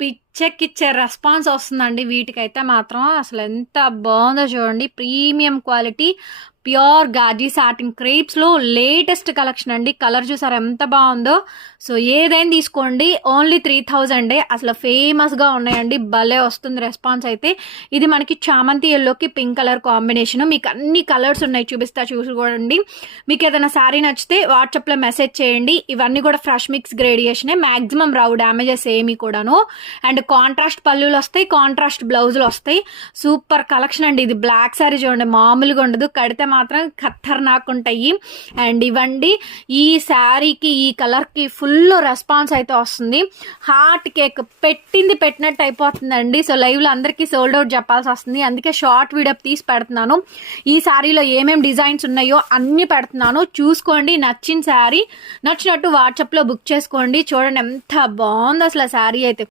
పిచ్చెక్కిచ్చే response వస్తుందండి వీటికైతే మాత్రం. అసలు ఎంత బాగుందో చూడండి, ప్రీమియం క్వాలిటీ ప్యూర్ గాజీ సాటిన్ క్రేప్స్లో లేటెస్ట్ కలెక్షన్ అండి. కలర్ చూసారు ఎంత బాగుందో. సో ఏదైనా తీసుకోండి, ఓన్లీ 3000 అసలు ఫేమస్గా ఉన్నాయండి. భలే వస్తుంది రెస్పాన్స్ అయితే. ఇది మనకి చామంతి ఎల్లోకి పింక్ కలర్ కాంబినేషన్. మీకు అన్ని కలర్స్ ఉన్నాయి, చూపిస్తా చూసుకోండి. మీకు ఏదైనా శారీ నచ్చితే వాట్సాప్లో మెసేజ్ చేయండి. ఇవన్నీ కూడా ఫ్రెష్ మిక్స్ గ్రేడియేషనే, మ్యాక్సిమం రావు డ్యామేజెస్ ఏమి కూడాను. అండ్ కాంట్రాస్ట్ పళ్ళులు వస్తాయి, కాంట్రాస్ట్ బ్లౌజులు వస్తాయి. సూపర్ కలెక్షన్ అండి. ఇది బ్లాక్ శారీ చూడండి, మామూలుగా ఉండదు, కడితే మాత్రం ఖతర్నాక్ ఉంటాయి. అండ్ ఇవ్వండి, ఈ శారీకి ఈ కలర్కి ఫుల్ రెస్పాన్స్ అయితే వస్తుంది. హార్ట్ కేక్ పెట్టింది పెట్టినట్టు అయిపోతుందండి. సో లైవ్లో అందరికీ సోల్డ్ అవుట్ చెప్పాల్సి వస్తుంది, అందుకే షార్ట్ వీడియో తీసి పెడుతున్నాను. ఈ శారీలో ఏమేమి డిజైన్స్ ఉన్నాయో అన్ని పెడుతున్నాను, చూసుకోండి. నచ్చిన శారీ నచ్చినట్టు వాట్సాప్లో బుక్ చేసుకోండి. చూడండి ఎంత బాగుంది అసలు శారీ అయితే.